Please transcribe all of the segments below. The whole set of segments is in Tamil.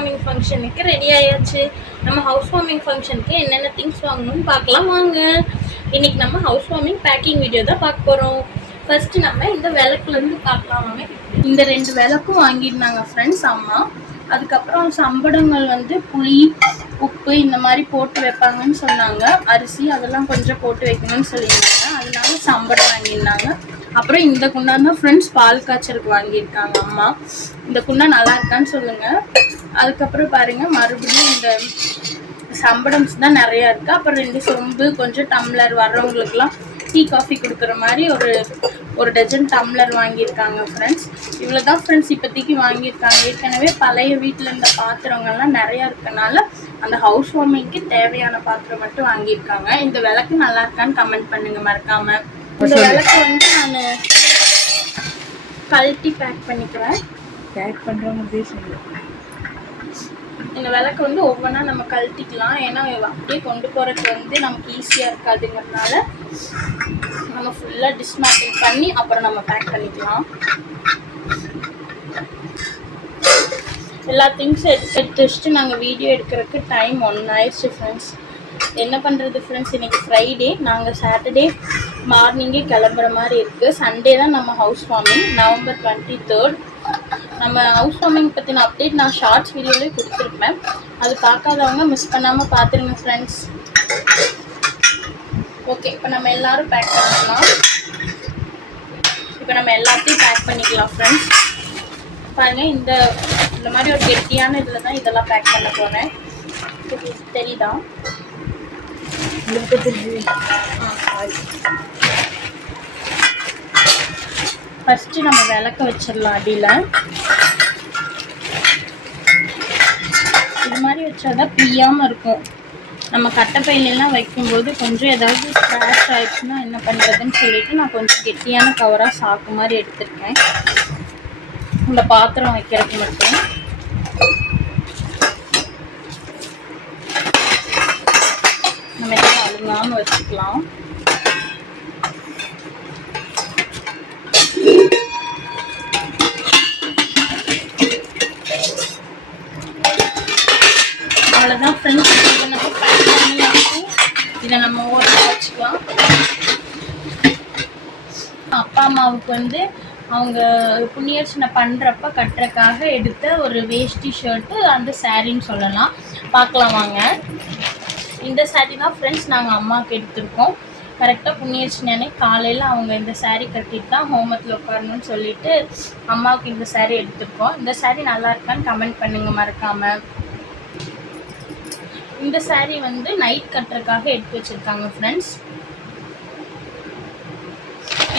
வார்மிங் ஃபங்க்ஷனுக்கு ரெடி ஆயாச்சு. நம்ம ஹவுஸ் வார்மிங் ஃபங்க்ஷனுக்கு என்னென்ன திங்ஸ் வாங்கணும்னு பார்க்கலாம் வாங்க. இன்னைக்கு நம்ம ஹவுஸ் வார்மிங் பேக்கிங் வீடியோ தான் பார்க்க போகிறோம். ஃபர்ஸ்ட் நம்ம இந்த விளக்குலேருந்து பார்க்கலாம் வாங்க. இந்த 2 விளக்கும் வாங்கியிருந்தாங்க ஃப்ரெண்ட்ஸ் அம்மா. அதுக்கப்புறம் சம்படங்கள் வந்து புளி உப்பு இந்த மாதிரி போட்டு வைப்பாங்கன்னு சொன்னாங்க. அரிசி அதெல்லாம் கொஞ்சம் போட்டு வைக்கணும்னு சொல்லியிருந்தாங்க. அதனால சம்படம் வாங்கியிருந்தாங்க. அப்புறம் இந்த குண்டா தான் ஃப்ரெண்ட்ஸ் பால் காய்ச்சலுக்கு வாங்கியிருக்காங்க அம்மா. இந்த குண்டா நல்லா இருக்கான்னு சொல்லுங்க. அதுக்கப்புறம் பாருங்க மறுபடியும் இந்த சம்படம்ஸ் தான் நிறையா இருக்குது. அப்புறம் 2 சொம்பு கொஞ்சம் டம்ளர் வர்றவங்களுக்குலாம் டீ காஃபி கொடுக்குற மாதிரி ஒரு டஜன் டம்ளர் வாங்கியிருக்காங்க ஃப்ரெண்ட்ஸ். இவ்வளோ தான் ஃப்ரெண்ட்ஸ் இப்போதைக்கு வாங்கியிருக்காங்க. ஏற்கனவே பழைய வீட்டில் இருந்த பாத்திரங்கள்லாம் நிறையா இருக்கனால அந்த ஹவுஸ் வார்மிங்க்கு தேவையான பாத்திரம் மட்டும் வாங்கியிருக்காங்க. இந்த விளக்கு நல்லா இருக்கான்னு கமெண்ட் பண்ணுங்க மறக்காம. இந்த விளக்கு வந்து நான் கழட்டி பேக் பண்ணிக்கிறேன். பேக் பண்ணுறவங்க சொல்லுவேன். இந்த விளக்கு வந்து ஒவ்வொன்றா நம்ம கழட்டிக்கலாம். ஏன்னா அப்படியே கொண்டு போகிறதுக்கு வந்து நமக்கு ஈஸியாக இருக்காதுங்கிறதுனால நம்ம ஃபுல்லாக டிஸ்மேண்டில் பண்ணி அப்புறம் நம்ம பேக் பண்ணிக்கலாம். எல்லா திங்ஸும் எடுத்து வச்சுட்டு நாங்கள் வீடியோ எடுக்கிறதுக்கு டைம் 1 ஆயிடுச்சு ஃப்ரெண்ட்ஸ். என்ன பண்ணுறது ஃப்ரெண்ட்ஸ், இன்றைக்கி ஃப்ரைடே, நாங்கள் சாட்டர்டே மார்னிங்கே கிளம்புற மாதிரி இருக்குது. சண்டே தான் நம்ம ஹவுஸ் வார்மிங், November 23rd. நம்ம ஹவுஸ் வார்மிங் பற்றின அப்டேட் நான் ஷார்ட்ஸ் வீடியோலேயே கொடுத்துருப்பேன். அது பார்க்காதவங்க மிஸ் பண்ணாமல் பார்த்துருங்க ஃப்ரெண்ட்ஸ். ஓகே, இப்போ நம்ம எல்லோரும் பேக் பண்ணிக்கலாம். இப்போ நம்ம எல்லாத்தையும் பேக் பண்ணிக்கலாம் ஃப்ரெண்ட்ஸ். பாருங்கள், இந்த மாதிரி ஒரு கெட்டியான இதில் தான் இதெல்லாம் பேக் பண்ண போகிறேன். தெரியுதா? ஃபஸ்ட்டு நம்ம விளக்க வச்சிடலாம் அடியில். இது மாதிரி வச்சாதான் பிரியாமல் இருக்கும். நம்ம கட்டைப்பையிலெல்லாம் வைக்கும்போது கொஞ்சம் ஏதாவது ஸ்க்ராட்ச் ஆயிடுச்சுன்னா என்ன பண்ணுறதுன்னு சொல்லிட்டு நான் கொஞ்சம் கெட்டியான கவராக சாக்கு மாதிரி எடுத்திருக்கேன். இந்த பாத்திரம் வைக்கிறதுக்கு மட்டும். நம்ம எல்லாம் அழுங்காமல் வச்சுக்கலாம். அவ்வளோதான் ஃப்ரெண்ட்ஸ். இதை நம்ம பேக் பண்ணியாச்சு. இதை நம்ம ஓரமாக வச்சுக்கலாம். அப்பா அம்மாவுக்கு வந்து அவங்க புண்ணியர்ச்சனை பண்ணுறப்ப கட்டுறக்காக எடுத்த ஒரு வேஷ்டி ஷர்ட்டு, அந்த சாரின்னு சொல்லலாம். பார்க்கலாம் வாங்க. இந்த சாரி தான் ஃப்ரெண்ட்ஸ் நாங்கள் அம்மாவுக்கு எடுத்திருக்கோம். கரெக்டாக புண்ணியர்ச்சனை காலையில் அவங்க இந்த சாரீ கட்டிட்டு தான் ஹோமத்தில் உட்காரணும்னு சொல்லிட்டு அம்மாவுக்கு இந்த சாரீ எடுத்திருக்கோம். இந்த சாரீ நல்லா இருக்கான்னு கமெண்ட் பண்ணுங்கள் மறக்காமல். இந்த சாரீ வந்து நைட் கட்டுறதுக்காக எடுத்து வச்சுருக்காங்க ஃப்ரெண்ட்ஸ்.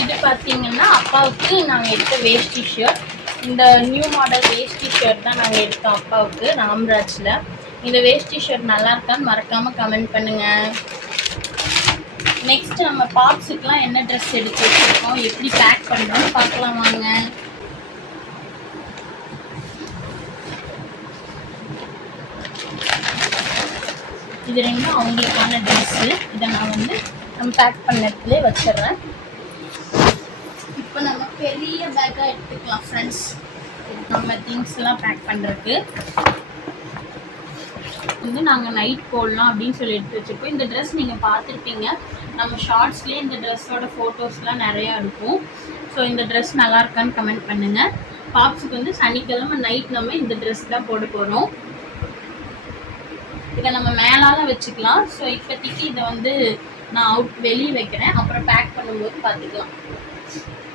இது பார்த்தீங்கன்னா அப்பாவுக்கு நாங்கள் எடுத்த வேஷ்டி ஷர்ட். இந்த நியூ மாடல் வேஷ்டி ஷர்ட் தான் நாங்கள் எடுத்தோம் அப்பாவுக்கு ராம்ராஜில். இந்த வேஷ்டி ஷர்ட் நல்லா இருக்கான்னு மறக்காமல் கமெண்ட் பண்ணுங்கள். நெக்ஸ்ட்டு நம்ம பாப்ஸுக்கெலாம் என்ன ட்ரெஸ் எடுத்து வச்சுருக்கோம், எப்படி பேக் பண்ணுறோன்னு பார்க்கலாம் வாங்க. இது 2 அவங்களுக்கான ட்ரெஸ்ஸு. இதை நான் வந்து நம்ம பேக் பண்ணதுலேயே வச்சிடுறேன். இப்போ நம்ம பெரிய பேக்காக எடுத்துக்கலாம் ஃப்ரெண்ட்ஸ், நம்ம திங்ஸ்லாம் பேக் பண்ணுறதுக்கு. வந்து நாங்கள் நைட் போடலாம் அப்படின்னு சொல்லி எடுத்து வச்சுருக்கோம். இந்த ட்ரெஸ் நீங்கள் பார்த்துருப்பீங்க, நம்ம ஷார்ட்ஸ்லேயே இந்த ட்ரெஸ்ஸோட ஃபோட்டோஸ்லாம் நிறையா இருக்கும். ஸோ இந்த ட்ரெஸ் நல்லா இருக்கான்னு கமெண்ட் பண்ணுங்கள். பாப்ஸுக்கு வந்து சனிக்கிழமை நைட் நம்ம இந்த ட்ரெஸ் தான் போட போகிறோம். இதை நம்ம மேலால் வச்சுக்கலாம். ஸோ இப்போதைக்கு இதை வந்து நான் வெளியே வைக்கிறேன், அப்புறம் பேக் பண்ணும்போது பார்த்துக்கலாம்.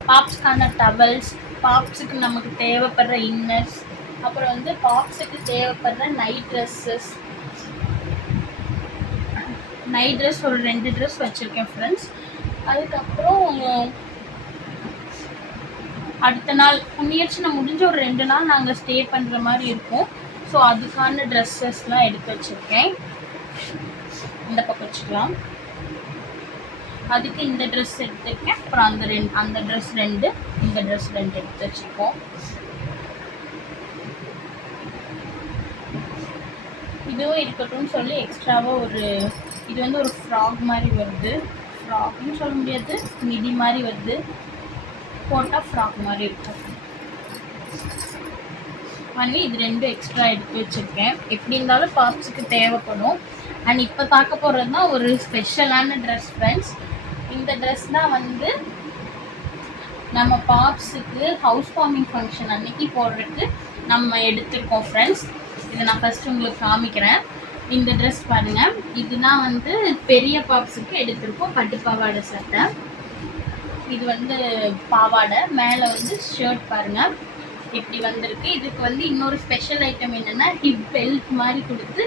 பாப்ஸ்க்கான டவல்ஸ், பாப்ஸுக்கு நமக்கு தேவைப்படுற இன்னர்ஸ், அப்புறம் வந்து பாப்ஸுக்கு தேவைப்படுற நைட் ட்ரெஸ்ஸஸ். நைட் ட்ரெஸ் ஒரு 2 ட்ரெஸ் வச்சுருக்கேன் ஃப்ரெண்ட்ஸ். அதுக்கப்புறம் அடுத்த நாள் புண்ணியர்ச்சனை முடிஞ்ச ஒரு 2 நாள் நாங்கள் ஸ்டே பண்ணுற மாதிரி இருக்கும். ஸோ அதுக்கான ட்ரெஸ்ஸஸ்லாம் எடுத்து வச்சுருக்கேன். இந்த பக்கம் வச்சுக்கலாம். அதுக்கு இந்த ட்ரெஸ் எடுத்துருக்கேன். அப்புறம் அந்த ட்ரெஸ் 2, இந்த ட்ரெஸ் 2 எடுத்து வச்சுருக்கோம். இதுவும் இருக்கட்டும்னு சொல்லி எக்ஸ்ட்ராவாக இது வந்து ஒரு ஃப்ராக் மாதிரி வருது. ஃப்ராக்னு சொல்ல முடியாது, மிடி மாதிரி வருது. போட்டால் ஃப்ராக் மாதிரி இருக்கும். பண்ணி இது 2 எக்ஸ்ட்ரா எடுத்து வச்சுருக்கேன். எப்படி இருந்தாலும் பாப்ஸுக்கு தேவைப்படும். அண்ட் இப்போ பார்க்க போகிறது தான் ஒரு ஸ்பெஷலான ட்ரெஸ் ஃப்ரெண்ட்ஸ். இந்த ட்ரெஸ் தான் வந்து நம்ம பாப்ஸுக்கு ஹவுஸ் வார்மிங் ஃபங்க்ஷன் அன்னைக்கு போடுறதுக்கு நம்ம எடுத்திருக்கோம் ஃப்ரெண்ட்ஸ். இதை நான் ஃபஸ்ட்டு உங்களுக்கு காமிக்கிறேன். இந்த ட்ரெஸ் பாருங்கள், இதுதான் வந்து பெரிய பாப்ஸுக்கு எடுத்திருக்கோம் பட்டு பாவாடை சட்டை. இது வந்து பாவாடை, மேலே வந்து ஷர்ட் பாருங்கள் இப்படி வந்திருக்கு. இதுக்கு வந்து இன்னொரு ஸ்பெஷல் ஐட்டம் என்னென்னா ஹிப் பெல்ட் மாதிரி கொடுத்து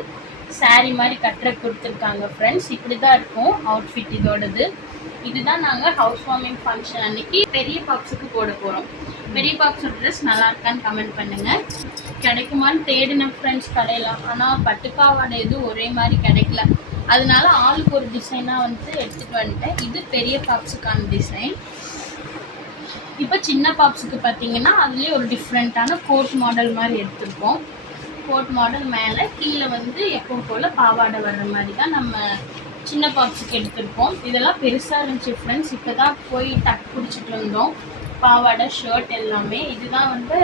சாரீ மாதிரி கட்டுற கொடுத்துருக்காங்க ஃப்ரெண்ட்ஸ். இப்படி தான் இருக்கும் அவுட்ஃபிட் இதோடது. இதுதான் நாங்கள் ஹவுஸ் வார்மிங் ஃபங்க்ஷன் அன்னைக்கு பெரிய பாப்ஸுக்கு போட போகிறோம். பெரிய பாப்ஸோட ட்ரெஸ் நல்லா இருக்கான்னு கமெண்ட் பண்ணுங்கள். கிடைக்குமான்னு தேடின ஃப்ரெண்ட்ஸ் கடையில், ஆனால் பட்டுப்பாவாடை எதுவும் ஒரே மாதிரி கிடைக்கல. அதனால ஆளுக்கு ஒரு டிசைனாக வந்து எடுத்துகிட்டு வந்துட்டேன். இது பெரிய பாப்ஸுக்கான டிசைன். இப்போ சின்ன பாப்ஸுக்கு பார்த்தீங்கன்னா அதுலேயே ஒரு டிஃப்ரெண்ட்டான கோட் மாடல் மாதிரி எடுத்துருக்கோம். கோட் மாடல் மேலே கீழே வந்து எப்பவும் போல் பாவாடை வர்ற மாதிரி தான் நம்ம சின்ன பாப்ஸுக்கு எடுத்திருக்கோம். இதெல்லாம் பெருசாக இருந்துச்சு ஃப்ரெண்ட்ஸ். இப்போ தான் போய் டக் பிடிச்சிட்டு வந்தோம் பாவாடை ஷர்ட் எல்லாமே. இதுதான் வந்து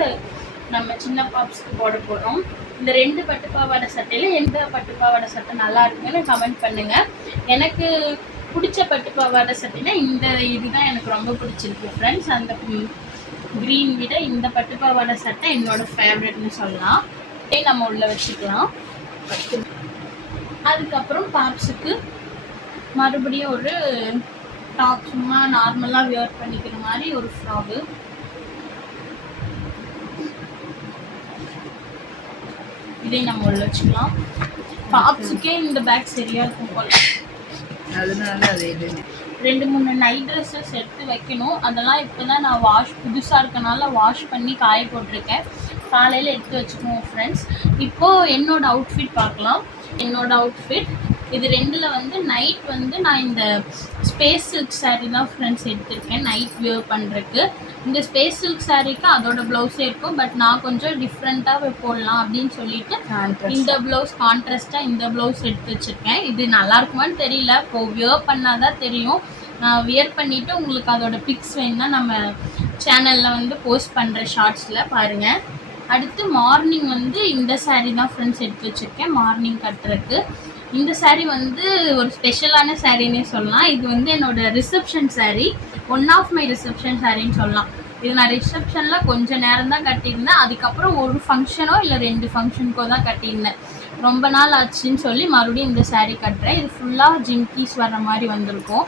நம்ம சின்ன பாப்ஸுக்கு போட போகிறோம். இந்த 2 பட்டு பாவாடை சட்டையில் எந்த பட்டு பாவாடை சட்டை நல்லா இருக்குன்னு கமெண்ட் பண்ணுங்கள். எனக்கு பிடிச்ச பட்டு பாவாடை சட்டைனா இந்த இதுதான் எனக்கு ரொம்ப பிடிச்சிருக்கு ஃப்ரெண்ட்ஸ். அந்த க்ரீன் விட இந்த பட்டு பாவாடை சட்டை என்னோடய ஃபேவரட்னு சொல்லலாம். நம்ம உள்ளே வச்சுக்கலாம். அதுக்கப்புறம் பாப்ஸுக்கு மறுபடியும் ஒரு டாப், சும்மா நார்மலாக வியர் பண்ணிக்கிற மாதிரி ஒரு ஃப்ராகு. இதை நம்ம உள்ள வச்சுக்கலாம். பாப்ஸுக்கே இந்த பேக் சரியாக இருக்கும் போல. அதனால அது 2-3 நைட் ட்ரெஸ்ஸஸ் எடுத்து வைக்கணும். அதெல்லாம் இப்போ தான் நான் புதுசாக இருக்கனால வாஷ் பண்ணி காய போட்டிருக்கேன். காலையில் எடுத்து வச்சுக்குவோம் ஃப்ரெண்ட்ஸ். இப்போது என்னோடய அவுட்ஃபிட் பார்க்கலாம். என்னோடய அவுட்ஃபிட் இது 2ல் வந்து நைட் வந்து நான் இந்த ஸ்பேஸ் சில்க் சாரீ தான் ஃப்ரெண்ட்ஸ் எடுத்திருக்கேன் நைட் வியர் பண்ணுறதுக்கு. இந்த ஸ்பேஸ் சில்க் சாரீக்கு அதோட ப்ளவுஸே இருக்கும். பட் நான் கொஞ்சம் டிஃப்ரெண்ட்டாக போடலாம் அப்படின்னு சொல்லிட்டு இந்த ப்ளவுஸ் கான்ட்ராஸ்ட்டாக இந்த ப்ளவுஸ் எடுத்து வச்சுருக்கேன். இது நல்லா இருக்குமான்னு தெரியல, இப்போது வியர் பண்ணால் தான் தெரியும். நான் வியர் பண்ணிவிட்டு உங்களுக்கு அதோட பிக்ஸ் வேணுன்னா நம்ம சேனலில் வந்து போஸ்ட் பண்ணுற ஷார்ட்ஸில் பாருங்கள். அடுத்து மார்னிங் வந்து இந்த சாரீ தான் ஃப்ரெண்ட்ஸ் எடுத்து வச்சுருக்கேன் மார்னிங் கட்டுறதுக்கு. இந்த சாரீ வந்து ஒரு ஸ்பெஷலான சாரீன்னே சொல்லலாம். இது வந்து என்னோடய reception sari, one of my reception சாரின்னு சொல்லலாம். இது நான் ரிசப்ஷனில் கொஞ்சம் நேரம் தான் கட்டியிருந்தேன். அதுக்கப்புறம் ஒரு ஃபங்க்ஷனோ இல்லை 2 ஃபங்க்ஷனுக்கோ தான் கட்டியிருந்தேன். ரொம்ப நாள் ஆச்சுன்னு சொல்லி மறுபடியும் இந்த சாரீ கட்டுறேன். இது ஃபுல்லாக ஜிம்கீஸ் வர்ற மாதிரி வந்திருக்கும்.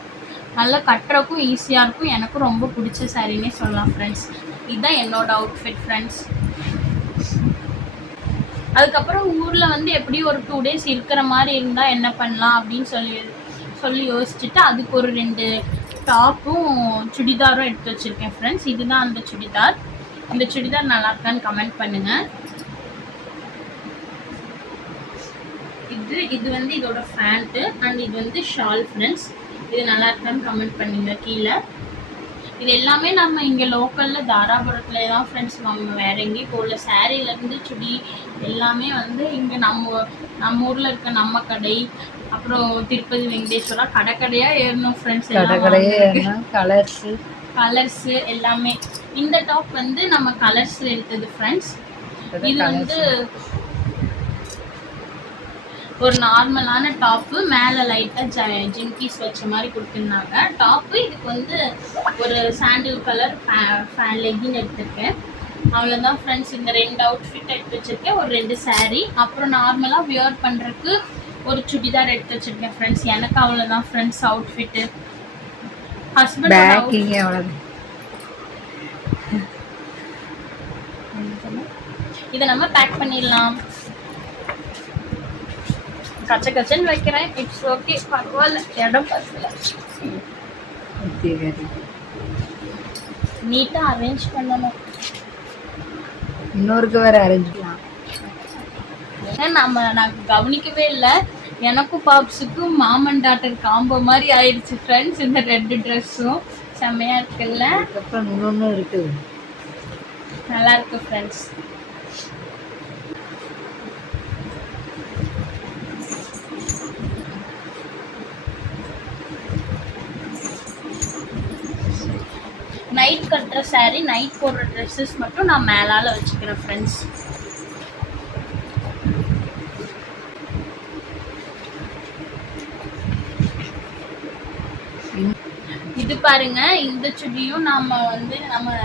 நல்லா கட்டுறக்கும் ஈஸியாக இருக்கும். எனக்கும் ரொம்ப பிடிச்ச சாரீன்னே சொல்லலாம் ஃப்ரெண்ட்ஸ். இதுதான் என்னோடய அவுட்ஃபிட் ஃப்ரெண்ட்ஸ். அதுக்கப்புறம் ஊரில் வந்து எப்படியும் ஒரு 2 days இருக்கிற மாதிரி இருந்தால் என்ன பண்ணலாம் அப்படின்னு சொல்லி யோசிச்சுட்டு அதுக்கு ஒரு 2 டாப்பும் சுடிதாரும் எடுத்து வச்சுருக்கேன் ஃப்ரெண்ட்ஸ். இதுதான் அந்த சுடிதார். இந்த சுடிதார் நல்லா இருக்கான்னு கமெண்ட் பண்ணுங்கள். இது வந்து இதோட ஃபேண்ட்டு அண்ட் இது வந்து ஷால் ஃப்ரெண்ட்ஸ். இது நல்லா இருக்கான்னு கமெண்ட் பண்ணுங்கள் கீழே. இது எல்லாமே நம்ம இங்கே லோக்கலில் தாராபுரத்தில் தான் ஃப்ரெண்ட்ஸ் வாங்குவோம், வேறு எங்கேயும் போகல. சாரீலேருந்து சுடி எல்லாமே வந்து இங்கே நம்ம ஊரில் இருக்க நம்ம கடை, அப்புறம் திருப்பதி வெங்கடேஸ்வரா கடையாக ஏறணும் ஃப்ரெண்ட்ஸ். கலர்ஸு எல்லாமே. இந்த டாப் வந்து நம்ம கலர்ஸ் எடுத்தது ஃப்ரெண்ட்ஸ். இது வந்து ஒரு நார்மலான டாப்பு, மேலே லைட்டாக ஜிம்கீஸ் வச்ச மாதிரி கொடுத்துருந்தாங்க டாப்பு. இதுக்கு வந்து ஒரு சாண்டில் கலர் லெகின் எடுத்திருக்கேன். அவ்வளோதான் ஃப்ரெண்ட்ஸ். இந்த 2 அவுட்ஃபிட் எடுத்து வச்சுருக்கேன், ஒரு 2 சாரீ, அப்புறம் நார்மலாக வியர் பண்ணுறதுக்கு ஒரு சுடிதார் எடுத்து வச்சுருக்கேன் ஃப்ரெண்ட்ஸ். எனக்கு அவ்வளோதான் ஃப்ரெண்ட்ஸ் அவுட்ஃபிட்டு. ஹஸ்பண்ட் இதை நம்ம பேக் பண்ணிடலாம். கச்சன்னு வைக்கிறேன். இட்ஸ் ஓகே, பரவாயில்ல, இடம் பத்தல. நீட்டாக அரேஞ்ச் பண்ணணும். இன்னொருக்கு வேற அரேஞ்ச் பண்ணலாம். ஏன்னா நான் கவனிக்கவே இல்லை. எனக்கும் பாப்ஸுக்கும் மாமன் டாட்டர் காம்போ மாதிரி ஆயிடுச்சு ஃப்ரெண்ட்ஸ். இந்த 2 ட்ரெஸ்ஸும் செம்மையாக இருக்குல்ல. அதுக்கப்புறம் இன்னொன்று இருக்குது, நல்லா இருக்கு ஃப்ரெண்ட்ஸ். நைட் கட்டுற சாரீ, நைட் போடுற ட்ரெஸ்ஸஸ் மட்டும் நான் மேலால் வச்சுக்கிறேன் ஃப்ரெண்ட்ஸ். இது பாருங்க, இந்த சுடியும் நம்ம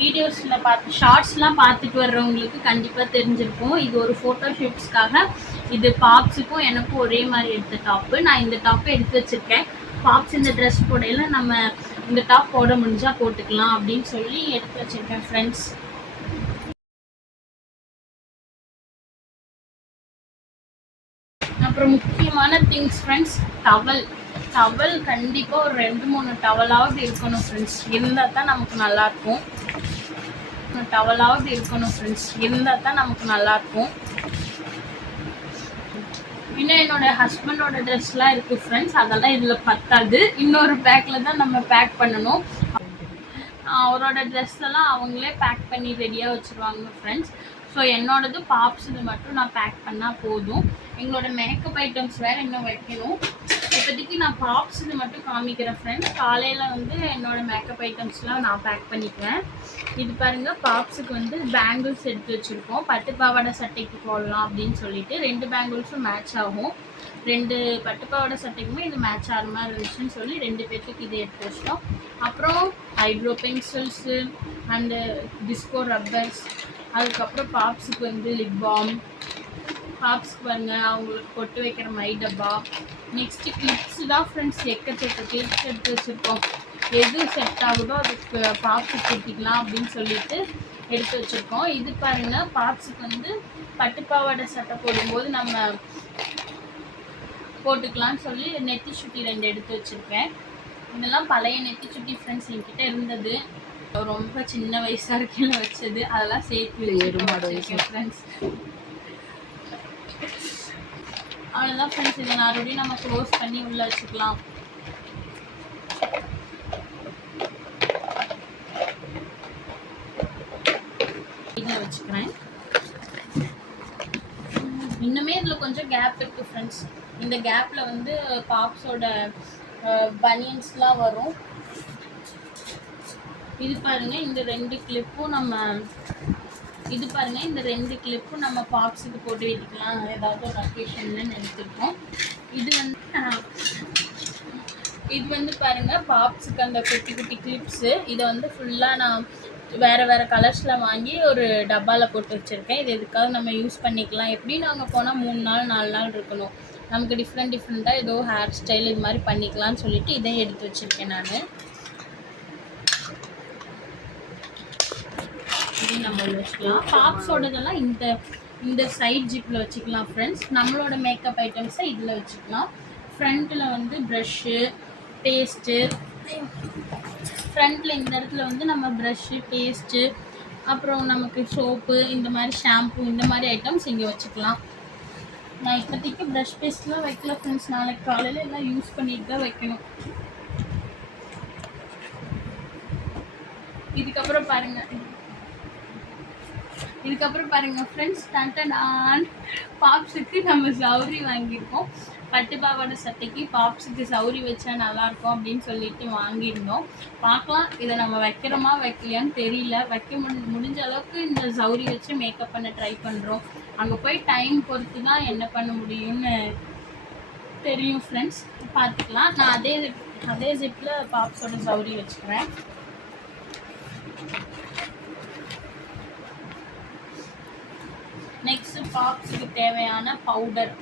வீடியோஸில் பார்த்து ஷார்ட்ஸ்லாம் பார்த்துட்டு வர்றவங்களுக்கு கண்டிப்பாக தெரிஞ்சிருக்கும். இது ஒரு ஃபோட்டோ ஷூட்ஸ்க்காக இது பாப்ஸுக்கும் எனக்கும் ஒரே மாதிரி எடுத்த டாப்பு. நான் இந்த டாப்பை எடுத்து வச்சுருக்கேன். பாப்ஸ் இந்த ட்ரெஸ் போடையில் நம்ம இந்த டாப் போட முடிஞ்சால் போட்டுக்கலாம் அப்படின்னு சொல்லி எடுத்து வச்சுருக்கேன் ஃப்ரெண்ட்ஸ். அப்புறம் முக்கியமான திங்ஸ் ஃப்ரெண்ட்ஸ், டவல் கண்டிப்பாக ஒரு 2-3 டவலாவது இருக்கணும் ஃப்ரெண்ட்ஸ். இருந்தால் தான் நமக்கு நல்லாயிருக்கும். இன்னும் என்னோட ஹஸ்பண்டோட ட்ரெஸ்லாம் இருக்குது ஃப்ரெண்ட்ஸ். அதெல்லாம் இதில் பத்தாது. இன்னொரு பேக்கில் தான் நம்ம பேக் பண்ணணும். அவரோட ட்ரெஸ் எல்லாம் அவங்களே பேக் பண்ணி ரெடியாக வச்சுருவாங்க ஃப்ரெண்ட்ஸ். ஸோ என்னோடது பாப்ஸ் இது மட்டும் நான் பேக் பண்ணால் போதும். எங்களோட மேக்கப் ஐட்டம்ஸ் வேறு இன்னும் வைக்கணும். இப்போதைக்கு நான் பாப்ஸ் இது மட்டும் காமிக்கிறேன் ஃப்ரெண்ட்ஸ். காலையில் என்னோட மேக்கப் ஐட்டம்ஸ்லாம் நான் பேக் பண்ணிக்குவேன். இது பாருங்கள், பாப்ஸுக்கு பேங்கிள்ஸ் எடுத்து வச்சுருக்கோம். பட்டு பாவாடை சட்டைக்கு போடலாம் அப்படின்னு சொல்லிட்டு 2 பேங்கிள்ஸும் மேட்ச் ஆகும். 2 பட்டு பாவாடை சட்டைக்குமே இது மேட்ச் ஆகிற மாதிரி இருந்துச்சுன்னு சொல்லி 2 பேர்த்துக்கு இது எடுத்து வச்சிட்டோம். அப்புறம் eyebrow pencils and disco rubbers, அதுக்கப்புறம் பாப்ஸுக்கு லிப் பாம், பாப்ஸ்க்கு பாருங்கள் அவங்களுக்கு பொட்டு வைக்கிற மை டப்பா. நெக்ஸ்ட்டு கிளிப்ஸ் தான் ஃப்ரெண்ட்ஸ். எக்கச்சக்க கிளிப்ஸ் எடுத்து வச்சுருக்கோம். எது செட் ஆகுதோ அதுக்கு பாப்ஸுக்கு குத்திக்கலாம் அப்படின்னு சொல்லிட்டு எடுத்து வச்சுருக்கோம். இது பாருங்கள், பாப்ஸுக்கு பட்டுப்பாவாடை சட்டை போடும்போது நம்ம போட்டுக்கலான்னு சொல்லி நெத்தி சுட்டி 2 எடுத்து வச்சுருக்கேன். இதெல்லாம் பழைய நெத்தி சுட்டி ஃப்ரெண்ட்ஸ் என்கிட்ட இருந்தது. ரொம்ப சின்ன வயசாக இருக்கையில் வச்சது. அதெல்லாம் சேர்த்து வச்சுருக்கேன் ஃப்ரெண்ட்ஸ். அவ்வளோதான் ஃப்ரெண்ட்ஸ். இதை மறுபடியும் நம்ம க்ளோஸ் பண்ணி உள்ளே வச்சுக்கலாம். இதில் வச்சுக்கிறேன். இன்னுமே இதில் கொஞ்சம் கேப் இருக்குது ஃப்ரெண்ட்ஸ். இந்த கேப்பில் பாப்ஸோட பனியன்ஸ்லாம் வரும். இது பாருங்கள், இந்த 2 கிளிப்பும் நம்ம பாப்ஸுக்கு போட்டு வைக்கலாம். ஏதாவது ஒரு அக்கேஷன்லன்னு எடுத்துருக்கோம். இது பாருங்கள், பாப்ஸுக்கு அந்த குட்டி குட்டி கிளிப்ஸு. இதை ஃபுல்லாக நான் வேறு கலர்ஸில் வாங்கி ஒரு டப்பாவில் போட்டு வச்சுருக்கேன். இது எதுக்காக நம்ம யூஸ் பண்ணிக்கலாம். எப்படி நாங்கள் போனால் 3 நாள் 4 நாள் இருக்கணும். நமக்கு டிஃப்ரெண்ட்டாக ஏதோ ஹேர் ஸ்டைல் இது மாதிரி பண்ணிக்கலாம்னு சொல்லிட்டு இதை எடுத்து வச்சுருக்கேன் நான். இது நம்ம வச்சுக்கலாம். பாப்ஸோடதெல்லாம் இந்த சைட் ஜிப்பில் வச்சுக்கலாம் ஃப்ரெண்ட்ஸ். நம்மளோட மேக்கப் ஐட்டம்ஸை இதில் வச்சுக்கலாம். ஃப்ரண்ட்டில் ப்ரஷ்ஷு, பேஸ்ட்டு, ஃப்ரண்ட்டில் இந்த இடத்துல நம்ம ப்ரஷ்ஷு, பேஸ்ட்டு, அப்புறம் நமக்கு சோப்பு, இந்த மாதிரி ஷாம்பு, இந்த மாதிரி ஐட்டம்ஸ் இங்கே வச்சுக்கலாம். நான் இப்போதைக்கு ப்ரஷ் பேஸ்ட்லாம் வைக்கல ஃப்ரெண்ட்ஸ். நாளைக்கு காலையில் எல்லாம் யூஸ் பண்ணிட்டு தான் வைக்கணும். இதுக்கப்புறம் பாருங்கள் ஃப்ரெண்ட்ஸ், பாப்ஸுக்கு நம்ம சௌரி வாங்கியிருக்கோம். பட்டு பாவாடை சட்டைக்கு பாப்ஸுக்கு சௌரி வச்சா நல்லாயிருக்கும் அப்படின்னு சொல்லிட்டு வாங்கியிருந்தோம். பார்க்கலாம், இதை நம்ம வைக்கிறோமா வைக்கலையான்னு தெரியல. வைக்க முடிஞ்ச அளவுக்கு இந்த சௌரி வச்சு மேக்கப் பண்ண ட்ரை பண்ணுறோம். அங்கே போய் டைம் பொறுத்து தான் என்ன பண்ண முடியும்னு தெரியும் ஃப்ரெண்ட்ஸ். பார்த்துக்கலாம். நான் அதே ஜிப்பில் பாப்ஸோட சௌரி வச்சுக்கிறேன். நெக்ஸ்ட்டு பாப்ஸுக்கு தேவையான பவுடர்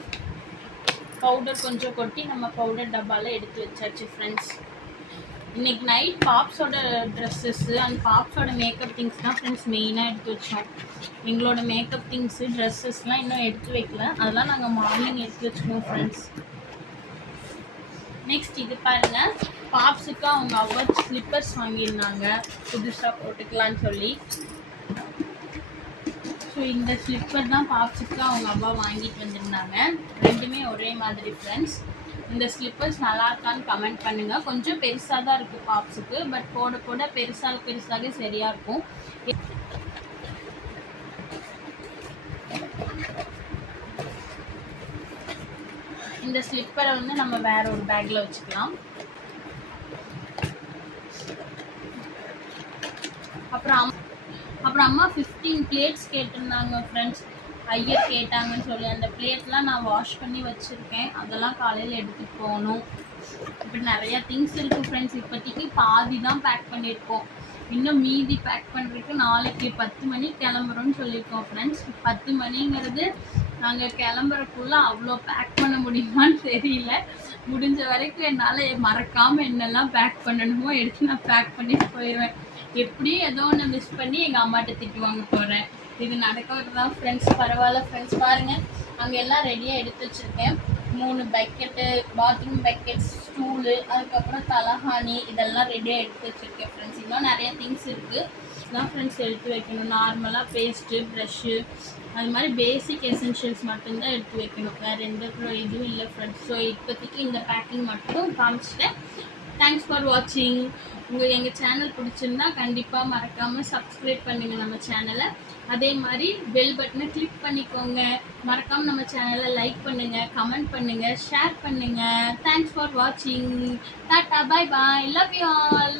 கொஞ்சம் கொட்டி நம்ம பவுடர் டப்பாவில் எடுத்து வச்சாச்சு ஃப்ரெண்ட்ஸ். இன்றைக்கி நைட் பாப்ஸோட ட்ரெஸ்ஸஸ்ஸு அண்ட் பாப்ஸோட மேக்கப் திங்ஸ் தான் ஃப்ரெண்ட்ஸ் மெயினாக எடுத்து வச்சோம். எங்களோட மேக்கப் திங்ஸு ட்ரெஸ்ஸஸ்லாம் இன்னும் எடுத்து வைக்கல. அதெல்லாம் நாங்கள் மார்னிங் எடுத்து வச்சுக்குவோம் ஃப்ரெண்ட்ஸ். நெக்ஸ்ட் இது பாருங்கள், பாப்ஸுக்கு அவங்க அவ்வளோ ஸ்லிப்பர்ஸ் வாங்கியிருந்தாங்க புதுசாக போட்டுக்கலான்னு சொல்லி. ஸோ இந்த ஸ்லிப்பர் தான் பாப்ஸுக்கு அவங்க அப்பா வாங்கிட்டு வந்திருந்தாங்க. 2மே ஒரே மாதிரி ஃப்ரெண்ட்ஸ். இந்த ஸ்லிப்பர்ஸ் நல்லா இருக்கான்னு கமெண்ட் பண்ணுங்கள். கொஞ்சம் பெருசாக தான் இருக்குது பாப்ஸுக்கு, பட் போட பெருசாக சரியாக இருக்கும். இந்த ஸ்லிப்பரை நம்ம வேற ஒரு பேக்கில் வச்சுக்கலாம். அப்புறம் அம்மா 15 பிளேட்ஸ் கேட்டிருந்தாங்க ஃப்ரெண்ட்ஸ். ஐயர் கேட்டாங்கன்னு சொல்லி அந்த பிளேட்லாம் நான் வாஷ் பண்ணி வச்சுருக்கேன். அதெல்லாம் காலையில் எடுத்துகிட்டு போகணும். இப்படி நிறையா திங்ஸ் இருக்குது ஃப்ரெண்ட்ஸ். இப்போதைக்கு பாதி தான் பேக் பண்ணியிருக்கோம். இன்னும் மீதி பேக் பண்ணுறதுக்கு நாளைக்கு 10 மணிக்கு கிளம்புறோன்னு சொல்லியிருக்கோம் ஃப்ரெண்ட்ஸ். 10 மணிங்கிறது நாங்கள் கிளம்புறக்குள்ளே அவ்வளோ பேக் பண்ண முடியுமான்னு தெரியல. முடிஞ்ச வரைக்கும் என்னால் மறக்காமல் என்னெல்லாம் பேக் பண்ணணுமோ எடுத்து நான் பேக் பண்ணிட்டு போயிடுவேன். எப்படியும் ஏதோ ஒன்று மிஸ் பண்ணி எங்கள் அம்மாட்ட திட்டு வாங்க போகிறேன். இது நடக்கிறது தான் ஃப்ரெண்ட்ஸ். பரவாயில்ல ஃப்ரெண்ட்ஸ். பாருங்கள், அங்கே எல்லாம் ரெடியாக எடுத்து வச்சுருக்கேன். 3 பக்கெட்டு, பாத்ரூம் பக்கெட், ஸ்டூலு, அதுக்கப்புறம் தலகாணி, இதெல்லாம் ரெடியாக எடுத்து வச்சுருக்கேன் ஃப்ரெண்ட்ஸ். இன்னும் நிறைய திங்ஸ் இருக்குது. தான் ஃப்ரெண்ட்ஸ் எடுத்து வைக்கணும். நார்மலாக பேஸ்ட்டு, ப்ரஷ்ஷு, அது மாதிரி பேசிக் எசென்ஷியல்ஸ் மட்டும்தான் எடுத்து வைக்கணும். வேறு எந்த இதுவும் இல்லை ஃப்ரெண்ட்ஸ். ஸோ இப்போதைக்கு இந்த பேக்கிங் மட்டும் காமிச்சிட்டேன். தேங்க்ஸ் ஃபார் வாட்சிங். எங்கள் சேனல் பிடிச்சிருந்தா கண்டிப்பாக மறக்காமல் சப்ஸ்கிரைப் பண்ணுங்கள் நம்ம சேனலை. அதே மாதிரி பெல் பட்டனை கிளிக் பண்ணிக்கோங்க. மறக்காமல் நம்ம சேனலை லைக் பண்ணுங்கள், கமெண்ட் பண்ணுங்கள், ஷேர் பண்ணுங்கள். தேங்க்ஸ் ஃபார் வாட்சிங். Tata, bye bye, love you all.